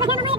Ada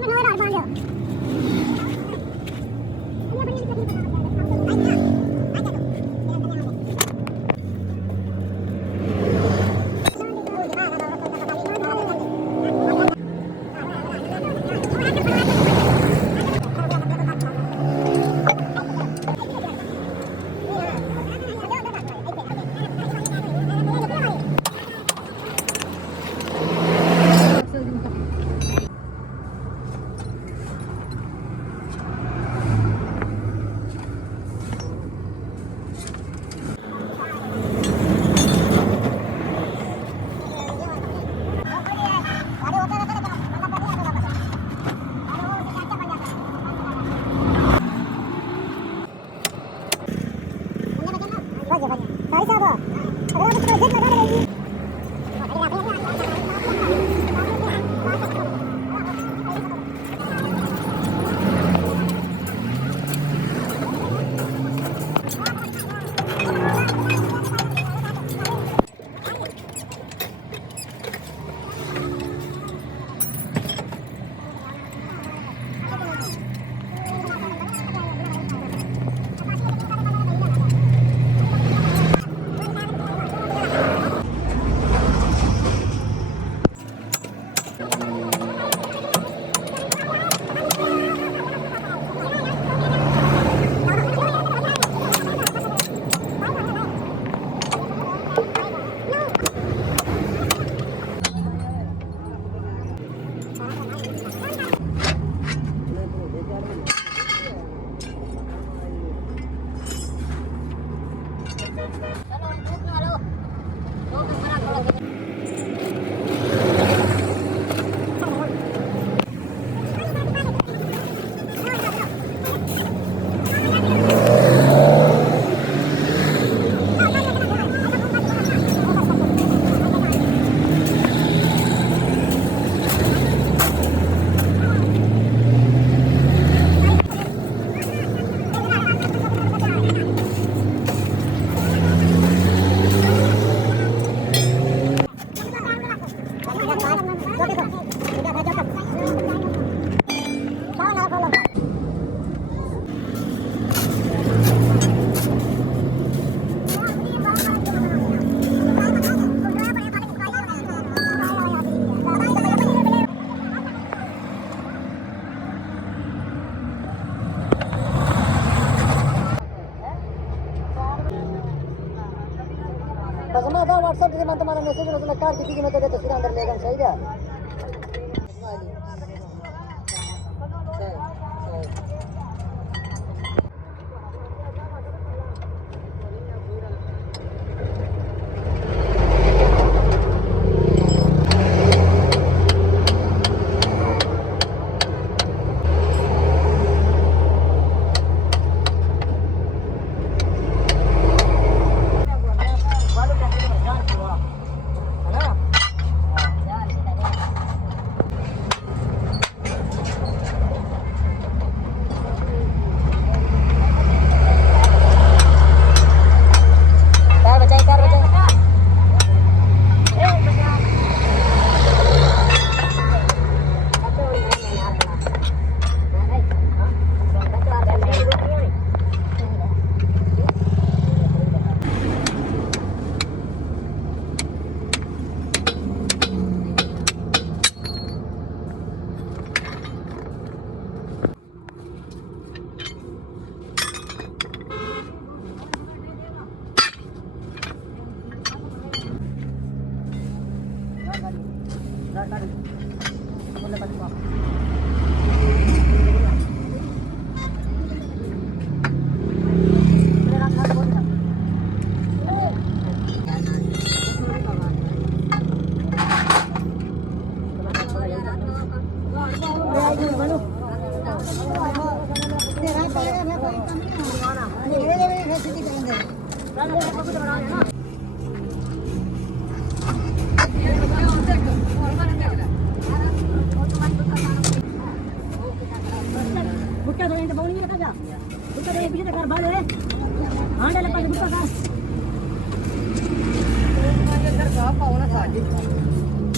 WhatsApp teman-teman mesej untuk car किसी की मदद तस्वीर अंदर लेगा सही है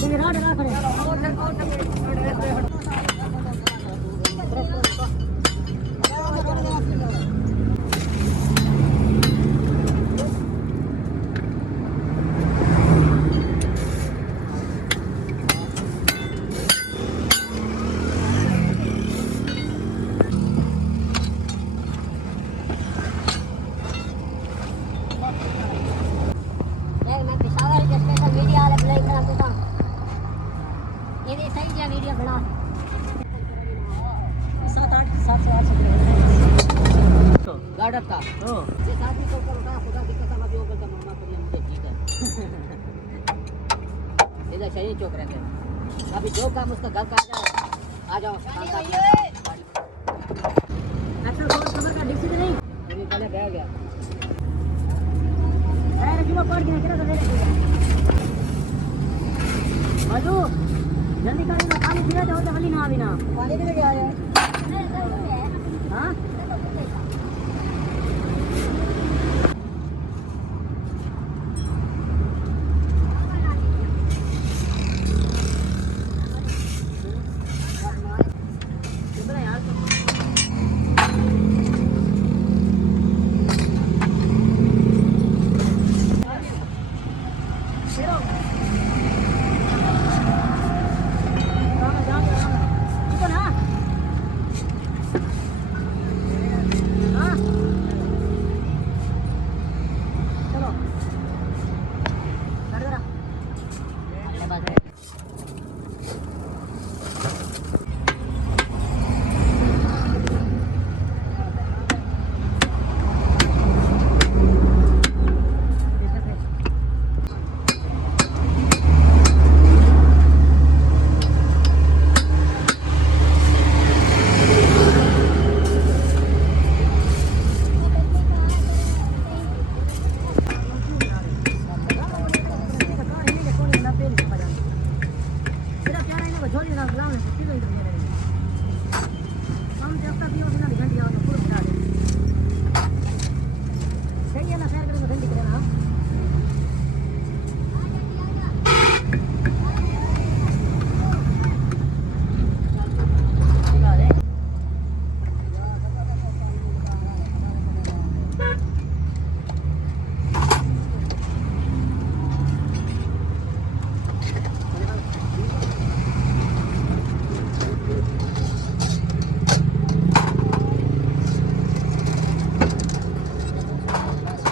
Ini 700 किलोमीटर गार्डन का हो जिस आदमी को ऊपर उठाया खुदा की कसम अभी वो करता मम्मा कर लिया मुझे ठीक है इधर शहीद चौक रहते हैं अभी जो काम उसका घर का आ जाओ एक्चुअल खबर का डीसी भी नहीं अभी पहले गया गया अरे जुमा पड़ गया कितना तो ले लेगा बाजू जल्दी करो ना पानी पीना तो जल्दी ना आवी ना पानी के लिए आया है हां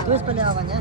terus pendawannya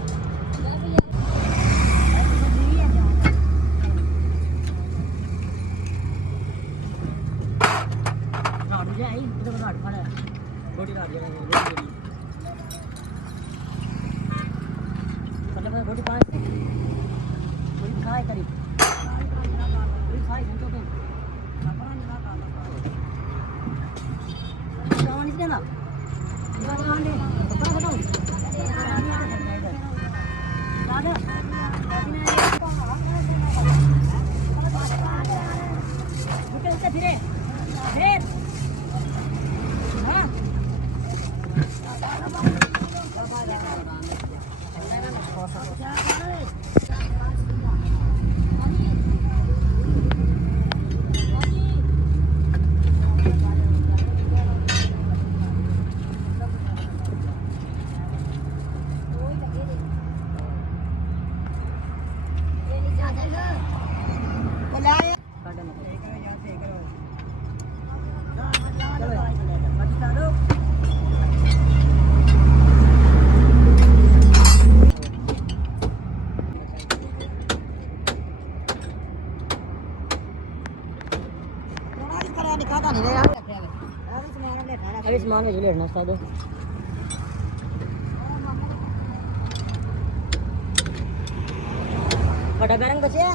habis mana jual nasta do pada barang bece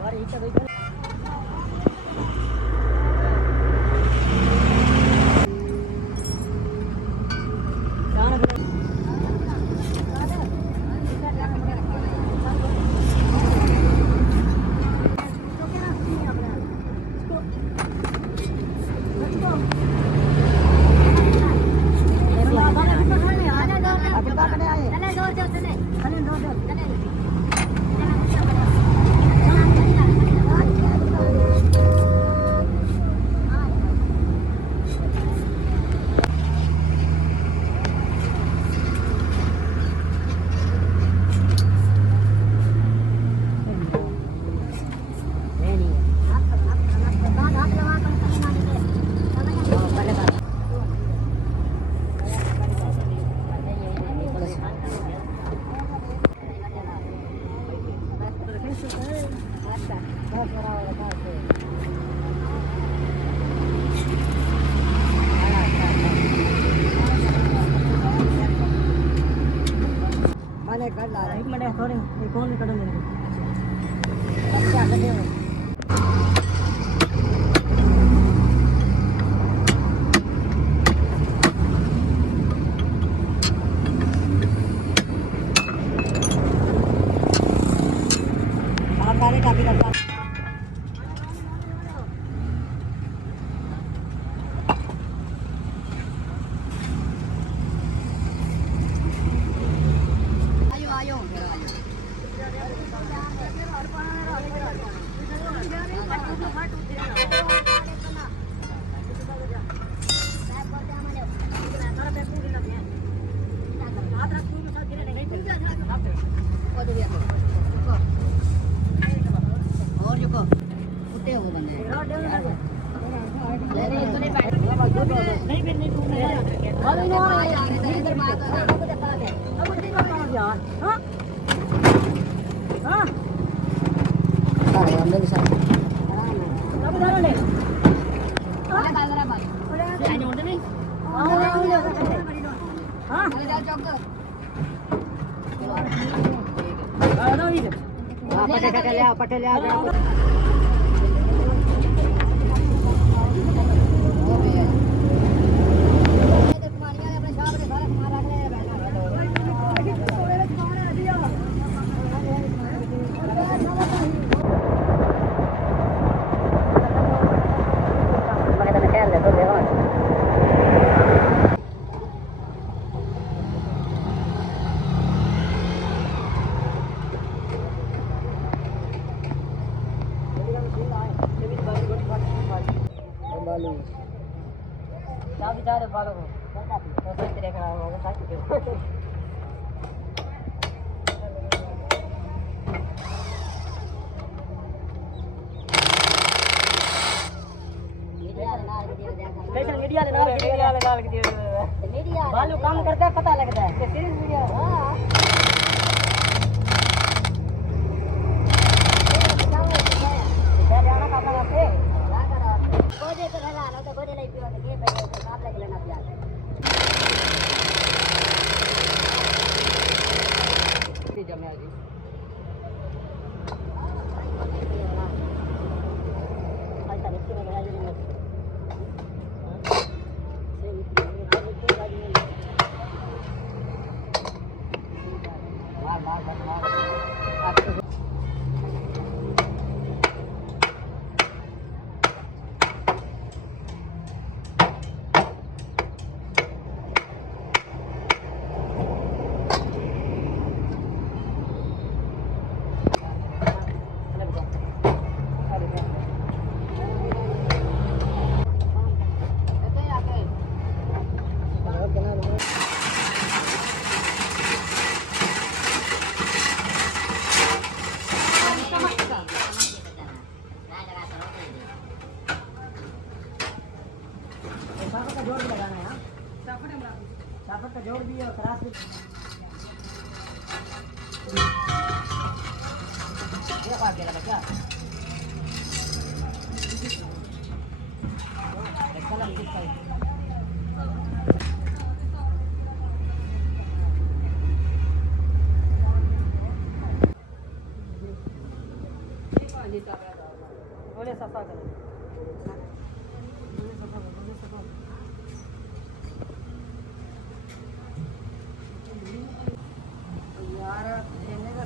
baru itu baik थोड़े ये कौन भी कदम लेंगे अच्छा लगे हुए आप गाने काफी लगता और जो को उठे हो बने नहीं फिर नहीं टूटने यार हाँ हाँ हमने भी साथ कब जाना ले हाँ बाजार बाजार जाने उड़ते नहीं हाँ बाजार चौक पटेल क्या विचार है बालों को कैसे तेरे खड़ा होगा साथ में मीडिया बालू काम करता है पता लगता है सीरियस मीडिया शाफट का जोड़ भी और क्रास भी क्या पास गया क्या कलम किस साइड बोले सफा करो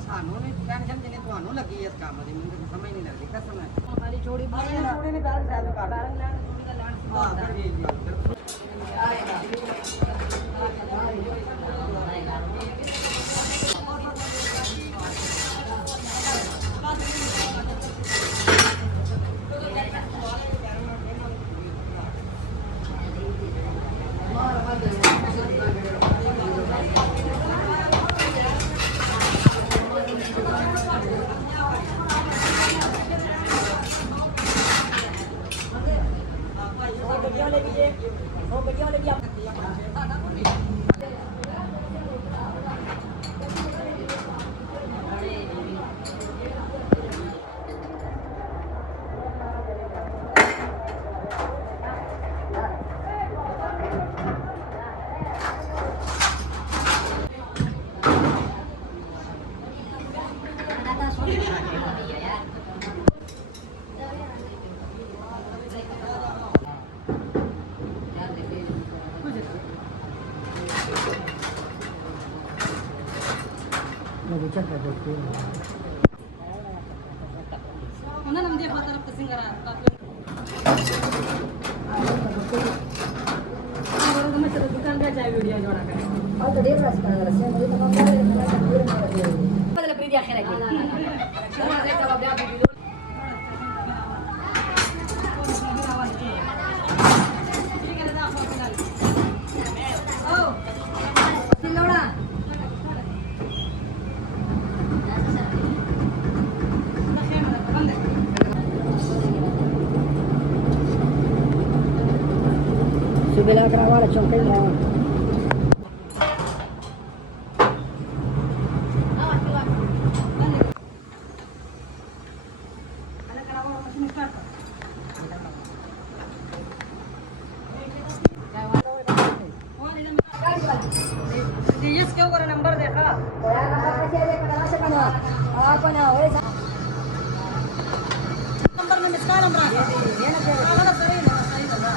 ਸਾਨੂੰ ਨਹੀਂ ਟੈਨਸ਼ਨ ਜਿੰਨੀ ਤੁਹਾਨੂੰ ਲੱਗੀ ਇਸ ਕੰਮ ਦੀ ਮੈਨੂੰ ਸਮਝ ਨਹੀਂ ਲੱਗਦੀ ਕਸਮ ਹੈ ਖਾਲੀ ਛੋੜੀ ਛੋੜੀ ਨੇ ਬੈਲੈਂਸ ਸੈੱਟ ਕਰ ਲੈਣ ਛੋੜੀ ਦਾ ਲੈਣ ਹਾਂ ਜੀ ਜੀ Mana nam dia patah ke singgara. Baru kami terbuka dia cari video jodoh kan. Oh, tadi beras kan berasnya jadi teman saya yang mana dia mana dia. Pada beri dia akhir lagi. Karena saya kalau dia video. Oh, Sinora. Subila Krawala Chongkai mo. इसके ऊपर number देखा Kaya nambah kasi ada pada masa kana. Apa na, wes. Number में मिसका number आ गया Yan na siya. वाला सही ना सही ना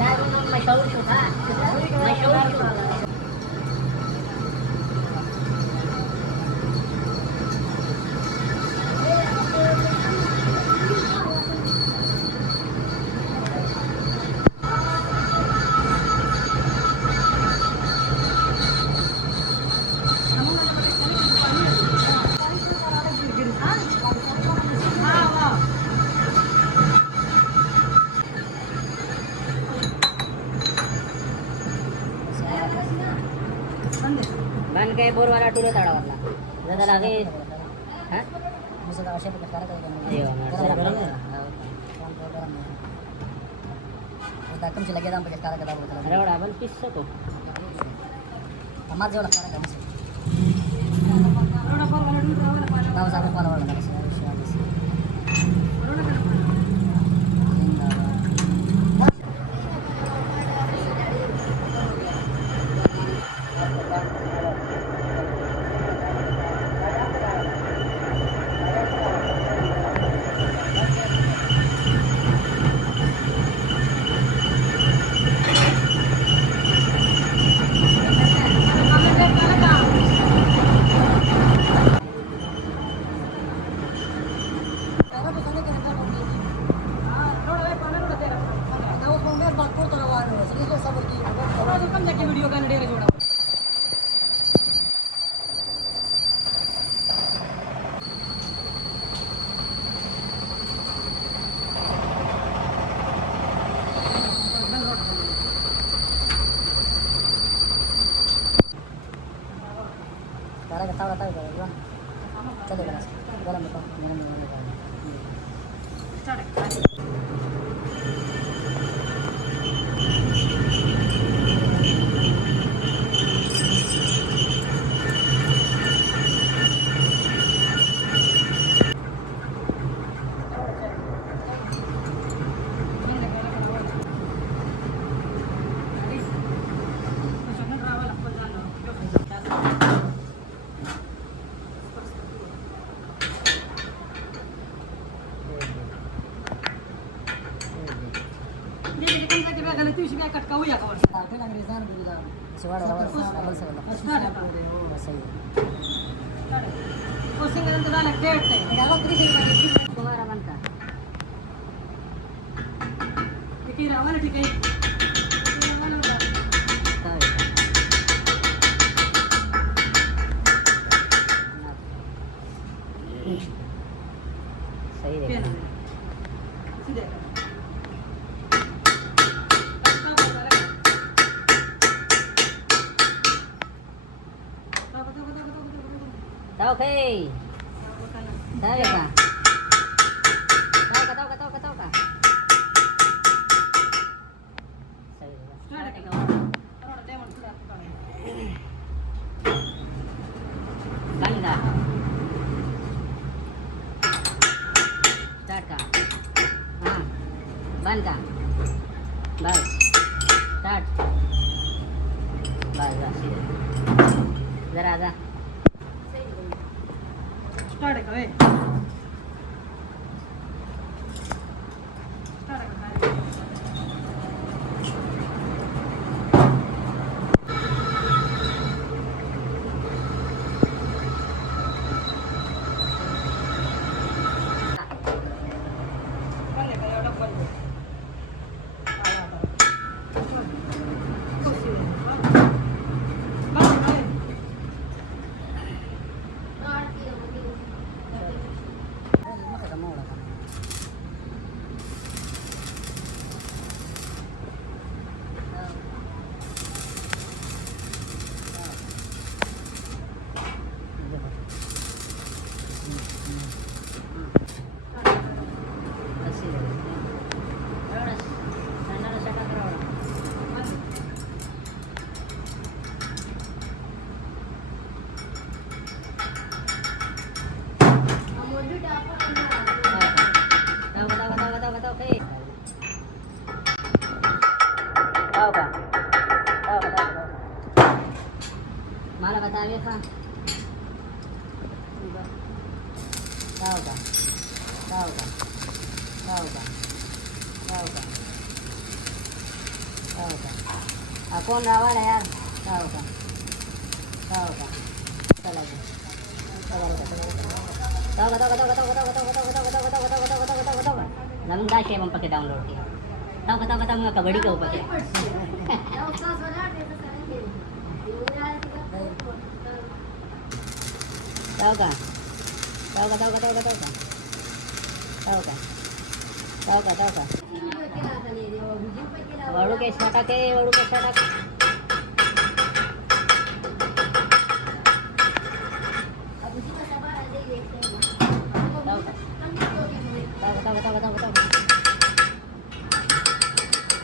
Sabi mo may show shoot ha. May show shoot. बन गए बोर वाला टूर ताड़ा वाला ज्यादा लागे हां Bisa ka siya pagkakara kayo. Iya, Sarap lang. Takam sila gyud ang pagkakara kada mo अरे talaga. बड़ा बन पिस तो Tamat jawala kara ka mo. Baroda पर वाला दूर वाला पाला Tawo sa ako pala wala na siya. Baroda का वीडियो का नडेरे जोड़ा Kara ka tawo tawo ka, di ba? Chalo ka. Wala mo pa. Meron mo na ka. गलती उसी में कटका हुई है खबर Akin ang reason bila suara rawat abal sa wala. Masay. उसी में तो डाल डेट है Nagawag ko din sa तुम्हारा बन का देखिए रावण ठीक है सही देखा सीधे tahu kay tahu ka tahu ka सही देखा बंदा स्टार्ट का हाँ बंद का बस स्टार्ट बस बस जरा आजा स्टार्ट कर स्टार्ट कर का जाऊ का जाऊ का जाऊ का जाऊ का जाऊ का हा कोण रावाला यार जाऊ का जाऊ का चला नंदा शे हम पके डाउनलोड किया ताऊ कता कता मैं कबड्डी के ऊपर ताऊ का ताऊ का ताऊ का ताऊ का ताऊ का ताऊ का ताऊ का ताऊ का वड़ू के स्टार्ट के वड़ू के स्टार्ट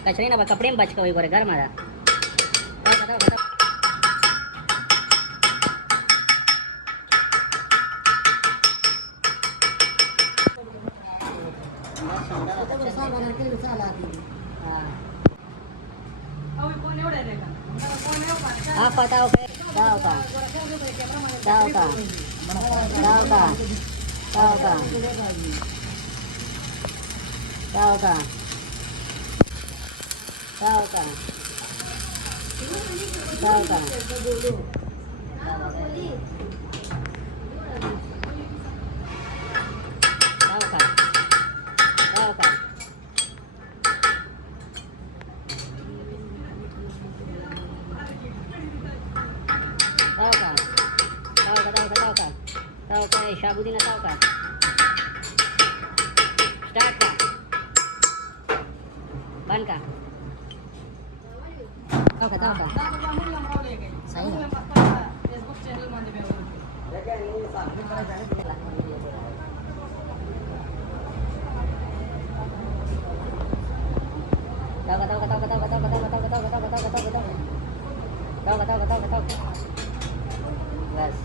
कचरे ना कपड़े में बच के वही घर मारा हाँ बताओ जाओ का जाओ का जाओ का जाओ का जाओ का जाओ का जाओ का tahu ka Shabudin tahu ka start ka ban ka tahu ka सही है फेसबुक चैनल मध्ये bas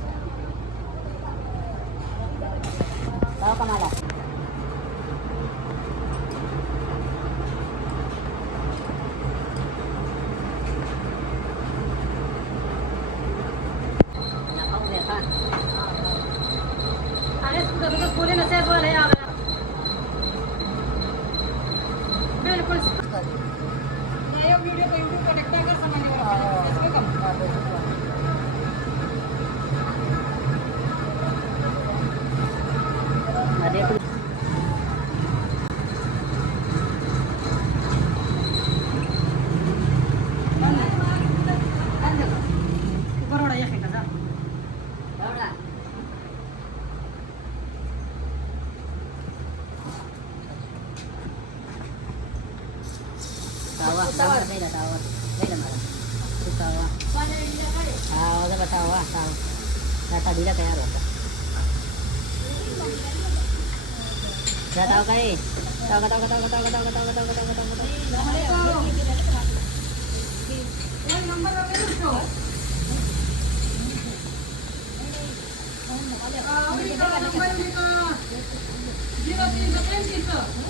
tahu ka mala बोले ना सर बोले आ गया बिल्कुल ये वीडियो को यूट्यूब पर देखता कर समझ नहीं आ रहा इसमें कम अरे ऊपर वाला ये फेंका था tawa đây là tawa đây là mana tawa đây là tawa tawa data bila tayar होता क्या tahu kai tahu ka tahu ka tahu ka tahu ka tahu ka tahu ka tahu ka tahu ka tahu एक number हो गया उसको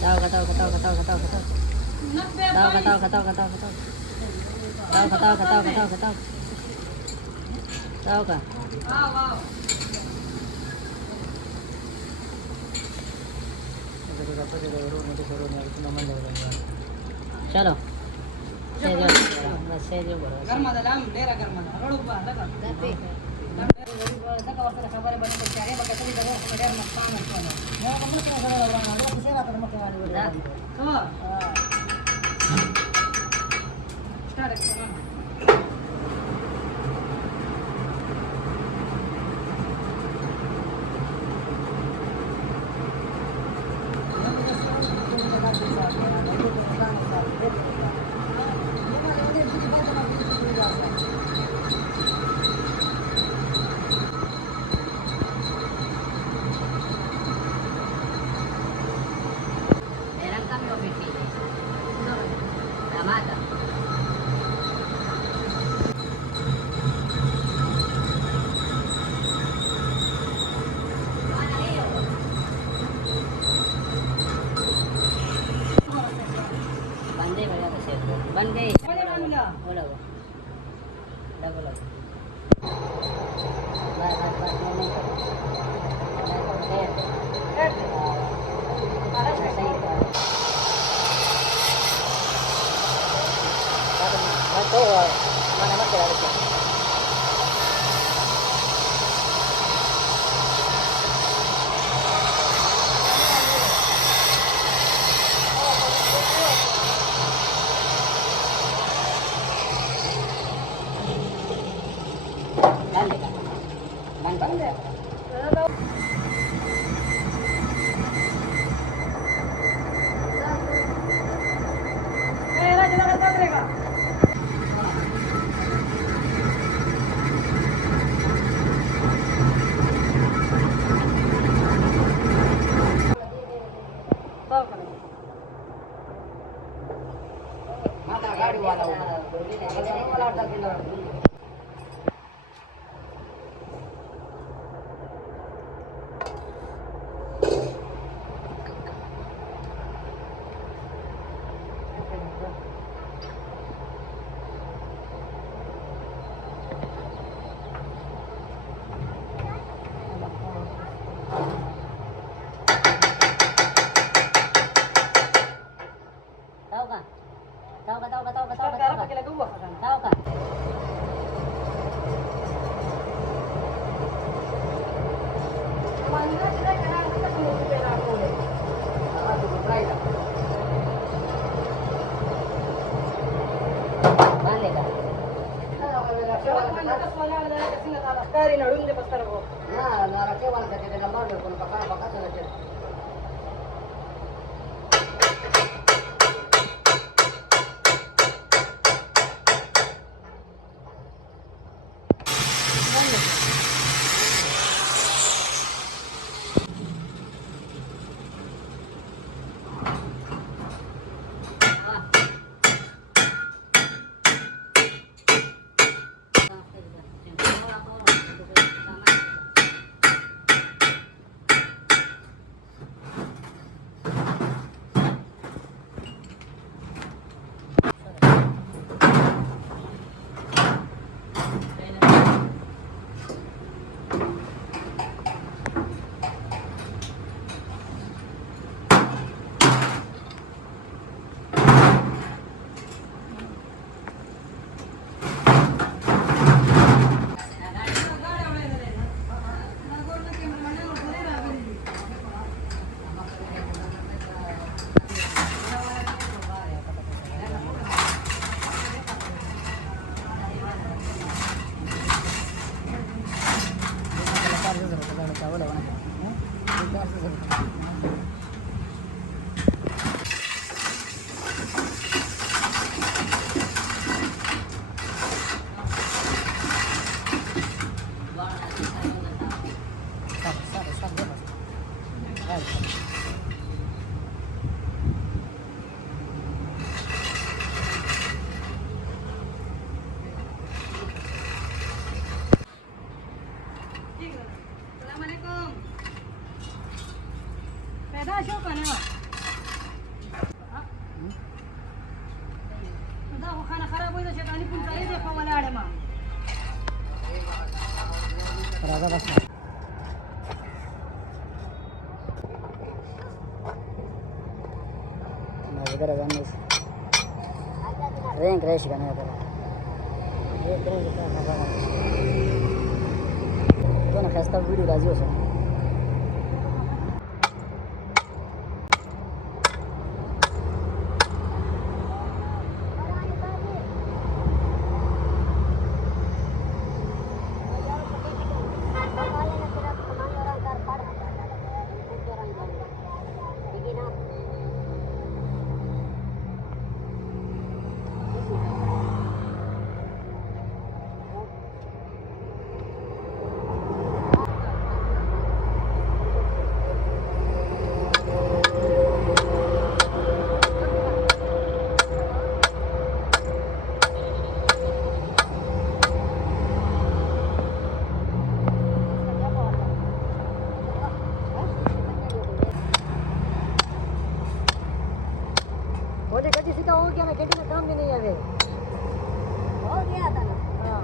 tahu ka tahu ka tahu ka tahu ka tahu ka tahu tahu ka tahu ka tahu ka tahu ka tahu tahu ka tahu ka tahu ka tahu ka tahu tahu ka चलो गरमादाला डेरा गरमादा road उभा लगा सका वाजता खबर बनते आहे बघा तरी जवळ डेरा मस्तान असतो मग आपण काय करायला लागलो कुठे राहतो मग केव्हा हो स्टार्ट करा बन गई बोला बोलो डबल कारी नडून दे बसताना भाऊ. खाना खराब होईल आणि पुन्हा देखो मला आडमा राजा बस माझ्याकडे जाणूस रँक रेश का नाही तो ना खास व्हिडिओ राजी होता बोले गड्डी सीधा हो गया मैं गड्डी में काम भी नहीं है हो गया था ना हाँ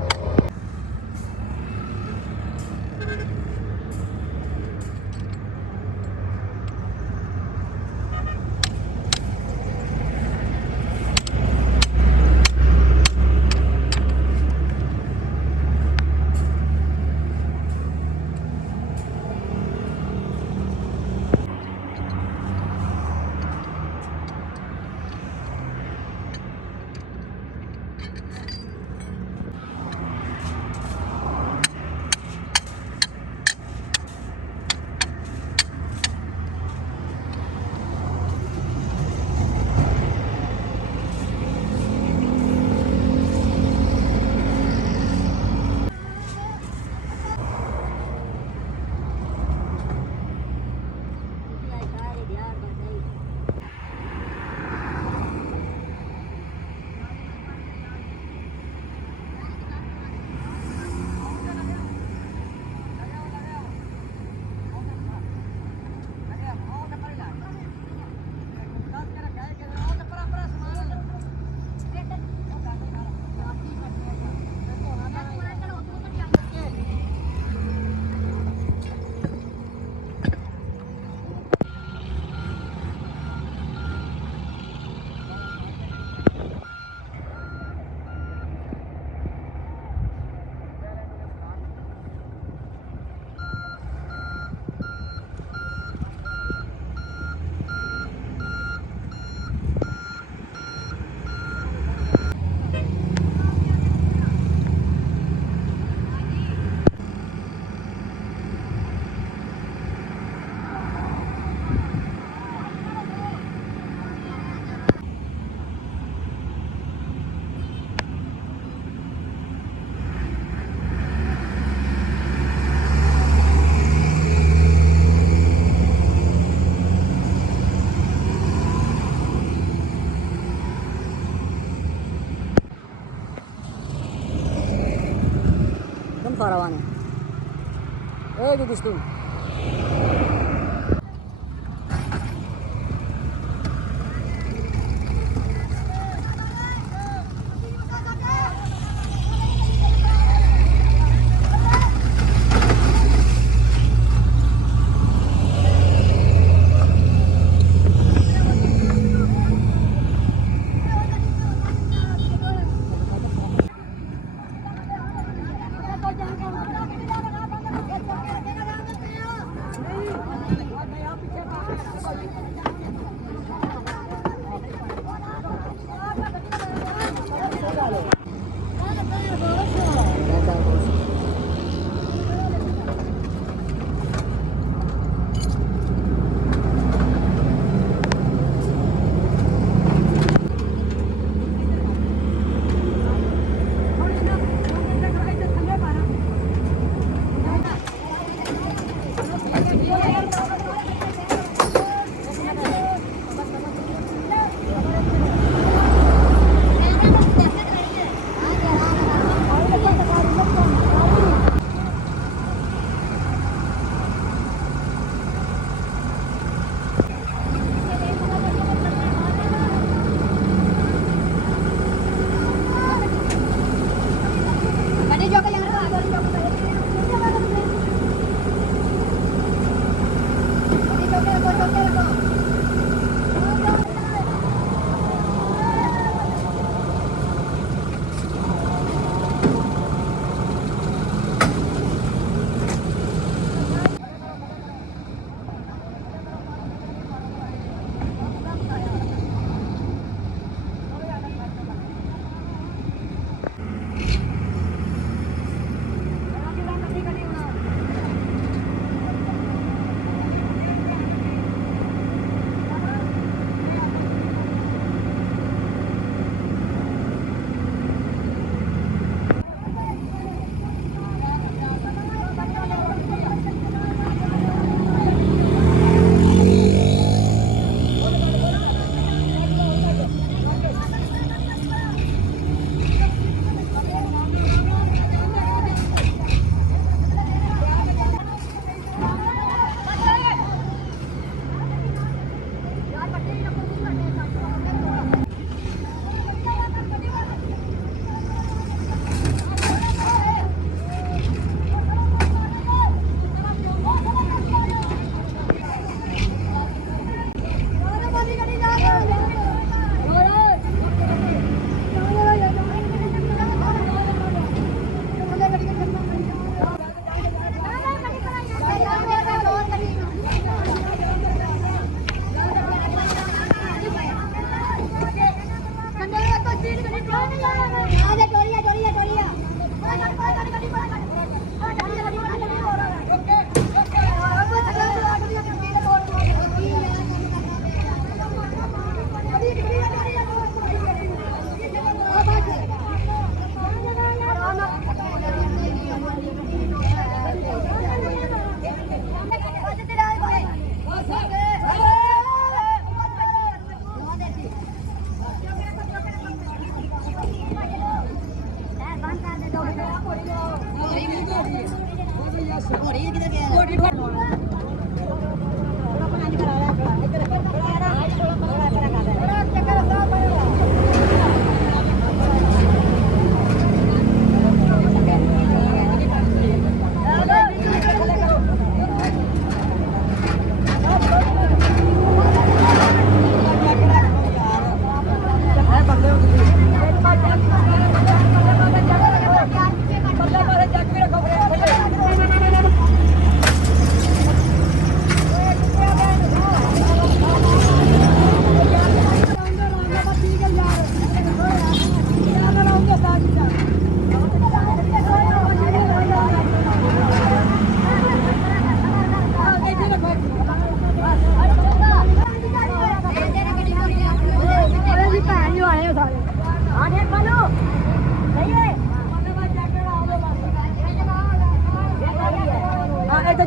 जाएगी किश्ती।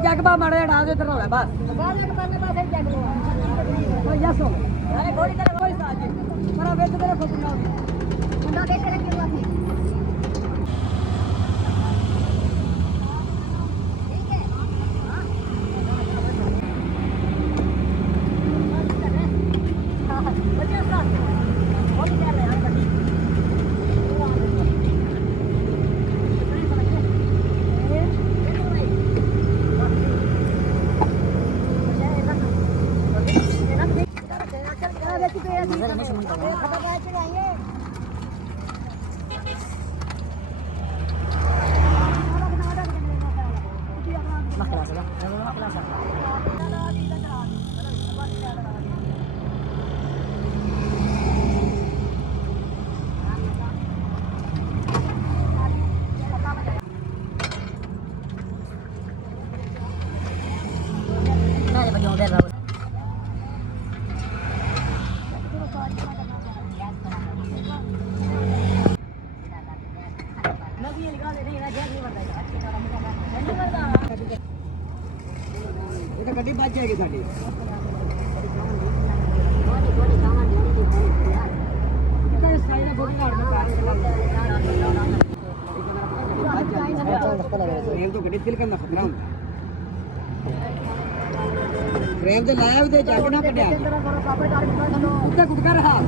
ਜਗਬਾ ਮਾੜਾ ਜਿਹਾ ਢਾਲ ਦੇ ਇੱਧਰ ਹੋਵੇ ਬਸ ਯਸੋ ਅਰੇ ਗੋਲੀ ਤੇਰੇ ਕੋਈ ਸਾਜੀ ਪਰ ਵਿੱਚ ਤੇਰੇ ਫੁੱਟਣਾ ਮੁੰਡਾ ਦੇਖ ਕੇ ਕਿਉਂ ਆਖੀ ਠੀਕ ਹੈ नजर नहीं समझ रहा खबर क्या चढ़ाइए مخلاص مخلاص ما ada bagi mobil ਇਹ ਤਾਂ ਗੱਡੀ ਵੱਜ ਜਾਏਗੀ ਸਾਡੀ ਫਰੇਮ ਤੋਂ ਗੱਡੀ ਤਿਲਕਣ ਦਾ ਖਤਰਾ ਹੁੰਦਾ ਫਰੇਮ ਤੇ ਲਾਇਆ ਵੀ ਤੇ ਜੱਗ ਨਾ ਕੱਢਿਆ ਉੱਤੇ ਕੁੱਟ ਕਰ ਰਹਾ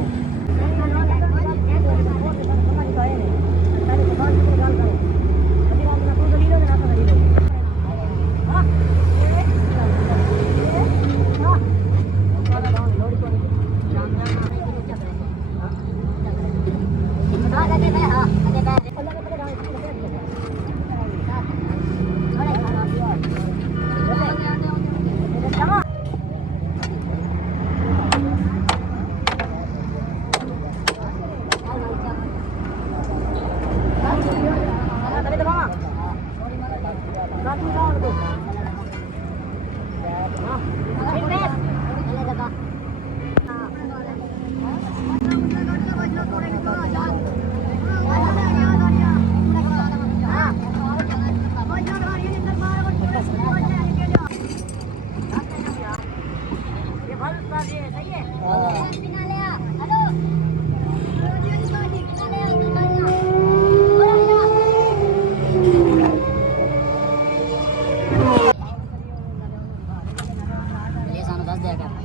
ये सानू दस दिया कर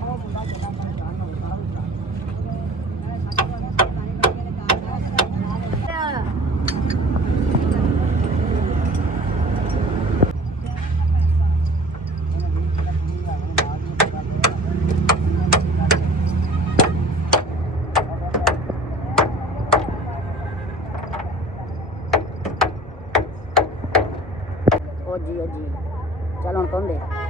ओ जी चल हम कौन दे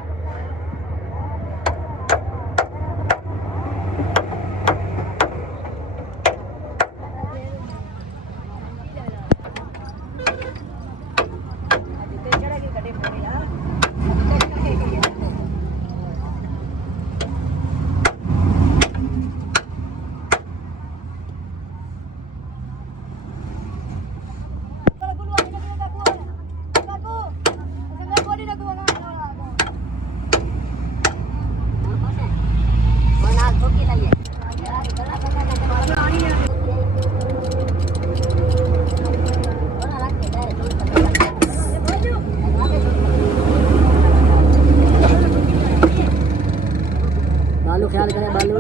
बालू ख्याल करे बालू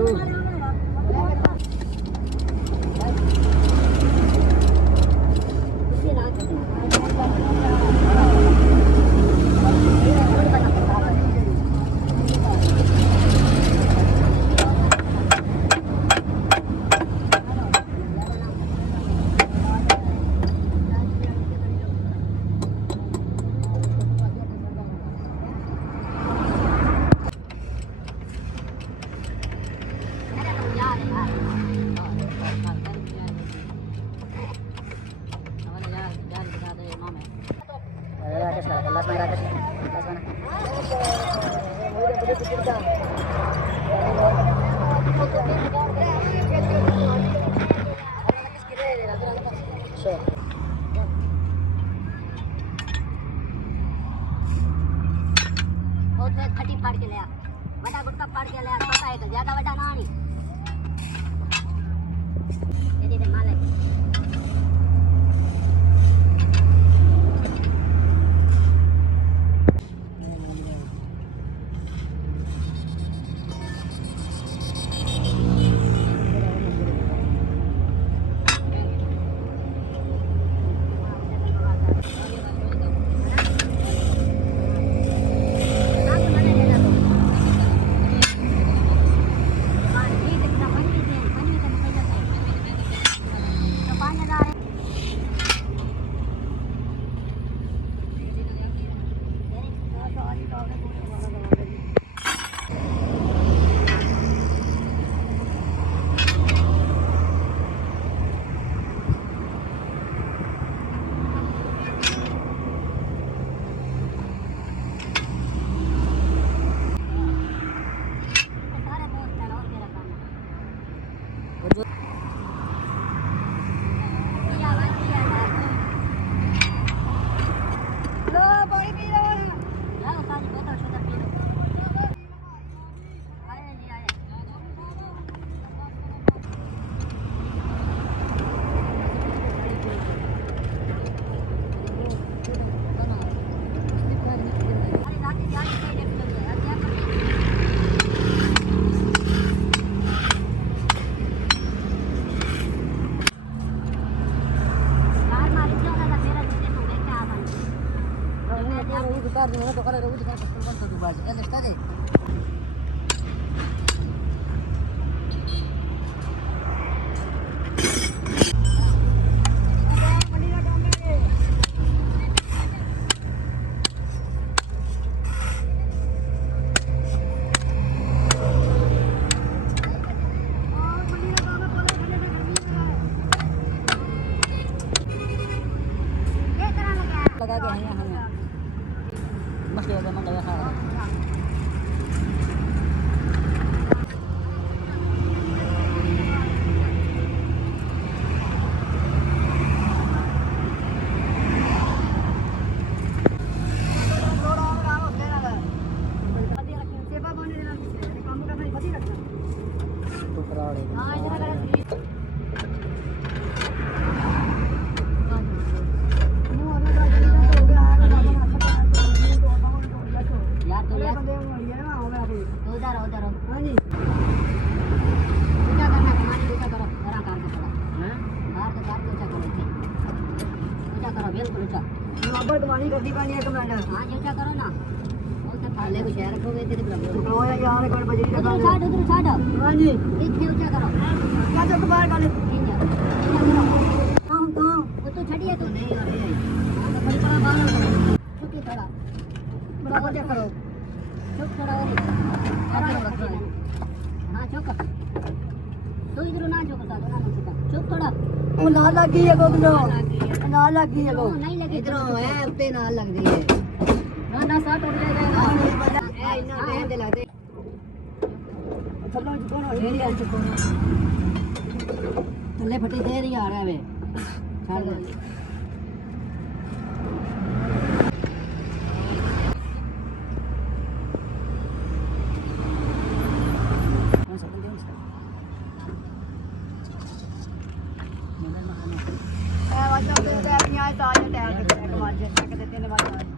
खटी फाड़ के लिया बड़ा गुटका फाड़ के लिया छोटा है तो ज्यादा बड़ा ना नहीं दे दे माल है ਕਰਾੜੇ ਹਾਂ ਇਹਦਾ ਕਰ ਯਾਰ ਤੂੰ ਯਾਰ ਬੰਦੇ ਨੂੰ ਮਿਲ ਨਾ ਹੋਵੇ ਆਪੇ ਉਧਰ ਉਧਰ ਹਾਂਜੀ क्या करना कमानी ऊंचा करो जरा कार को थोड़ा हाँ कार को ऊंचा करो ऊंचा करो बिल्कुल ऊंचा ਨੰਬਰ ਕਮਾਣੀ ਕਰਦੀ ਪੈਣੀ ਇੱਕ ਮਿੰਟ हाँ जी ऊंचा करो ना और तो थाले को शहर को वेते बराबर ਹੋ ਜਾ ਯਾਰ ਕੋਲ ਬਜਰੀ ਦਾ उधर छाड़ ਹਾਂਜੀ इतने ऊंचा करो ਕਿਆ ਚੁੱਕ ਬਾਹਰ ਕਰ करो ਤਾਂ ਤਾਂ वो तो छड़िए तो नहीं तो बड़ी बड़ा बाल चुकी थोड़ा ਬੜਾ ਹੋ ਜਾ ਕਰੋ चुप थोड़ा और हाँ चुप तू इधर ना चुप चुप थोड़ा ਉਹ ਨਾਲ ਲੱਗੀ ਹੈ ਕੋਲ ਨਾਲ ਲੱਗੀ ਹੈ ਕੋਲ नहीं लगे ਇਧਰੋਂ ਐ ਉੱਤੇ ਨਾਲ ਲੱਗਦੀ ਹੈ ना ना साथ उड़ जाएगा ਐ ਇੰਨਾ ਟਾਈਮ ਤੇ ਲੱਗਦੇ ਥੱਲੋਂ ਚੁੱਕੋ ਨਾ ढेरी आ चुको थल्ले फटी देर ही आ रहा है वे छाड़ दे ਐ ਵਾਜਾ ਤੇ ਐ ਨਹੀਂ ਆਇਆ ਤਾਂ ਟਾਇਰ ਤੇ ਕਮਾਲ ਜੇ ਚੱਕ ਦੇ 3 ਵਜੇ